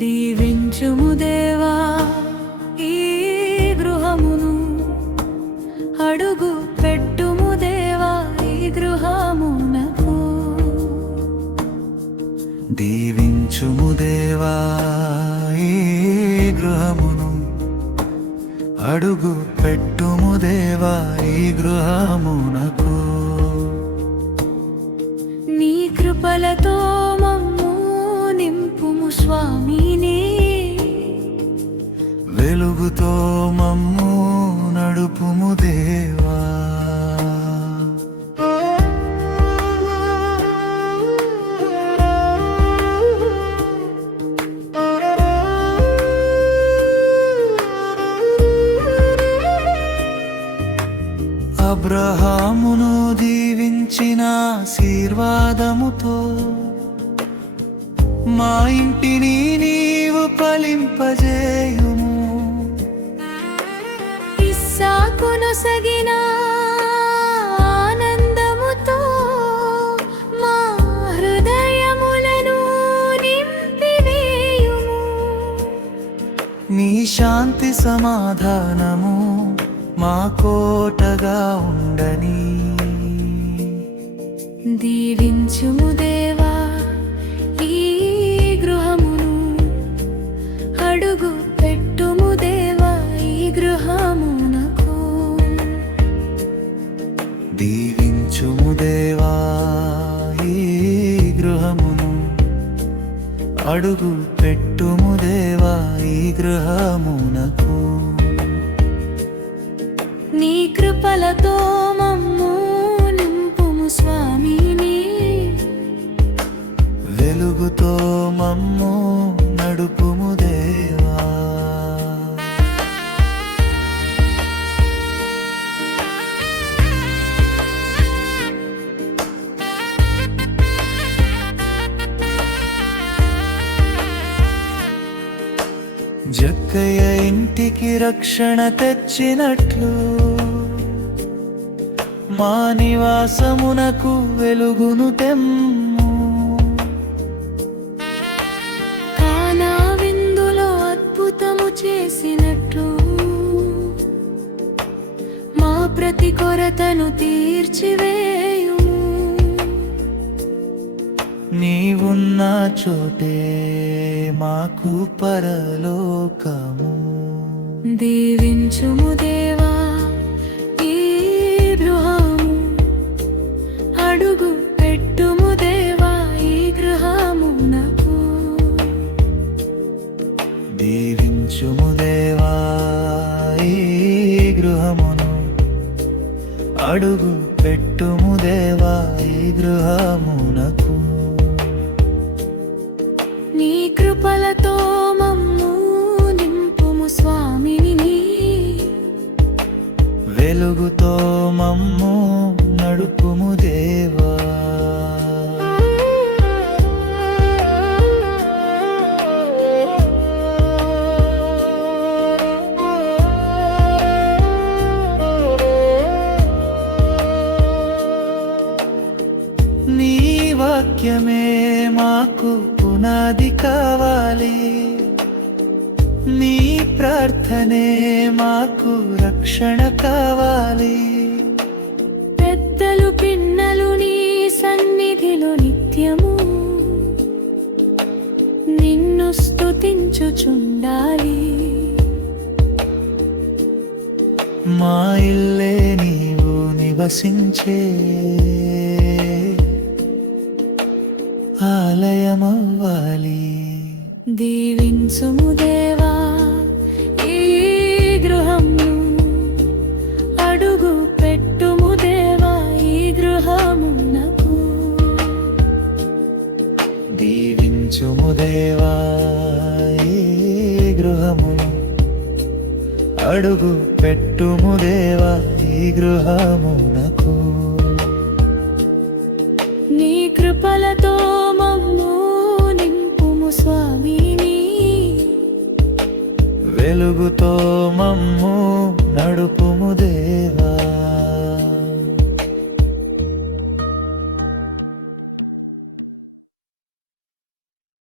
దీవించుము దేవా ఈ గృహమును, అడుగు పెట్టుము దేవా ఈ గృహమునకు. దీవించుము దేవా ఈ గృహమును, అడుగు పెట్టుము దేవా ఈ గృహమునకు. నీ కృపలతో మమ్ము నింపుము స్వామిని, వెలుగుతో మమ్ము నడుపుము దేవా. అబ్రహామును దీవించిన ఆశీర్వాదముతో మా ఇంటిని నీవు ఫలింపజేయుము. ఇస్సాకును సగిన ఆనందముతో మా హృదయములను నింపివేయుము. నీ శాంతి సమాధానము మా కోటగా ఉండని. దీవించుము దేవా ఈ గృహమును, అడుగు పెట్టుము దేవా ఈ గృహమునకు. దీవించుము దేవా ఈ గృహమును, అడుగు పెట్టుము దేవా ఈ గృహమునకు. నీ కృపలతో మమ్ము నింపుము స్వామిని, వెలుగుతో మమ్ము నడుపుము దేవా. జక్కయ్య ఇంటికి రక్షణ తెచ్చినట్లు మా నివాసమునకు వెలుగును తెమ్ము. కానా విందులో అద్భుతము చేసినట్లు మా ప్రతి కొరతను తీర్చివేయుము. నీవున్న చోటే మాకు పరలోకము. దీవించుము దేవా ఈ గృహము, అడుగు పెట్టుము దేవా ఈ గృహమునకు. దీవించుము దేవా ఈ గృహమును, అడుగు పెట్టుము దేవా ఈ గృహమునకు. నీ కృపలతో మమ్ము నింపుము స్వామిని, వెలుగుతో మమ్ము నడుపుము దేవా. నీ వాక్యమే మాకు పునాది కావాలి, నీ ప్రార్థనే మాకు రక్షణ కావాలి. పెద్దలు పిన్నలు నీ సన్నిధిలో నిత్యము నిన్ను స్తుతించుచుండాలి. మా ఇల్లే నీవు నివసించే ఆలయమవ్వాలి. దీవించుము దేవా ఈ గృహమును, అడుగు పెట్టుము దేవా ఈ గృహమునకు. దీవించుము దేవా ఈ గృహమును, అడుగు పెట్టుము దేవా ఈ గృహమునకు. నీ కృపలతో మమ్ము నింపుము స్వామిని, వెలుగుతో మమ్ము నడుపుము దేవా.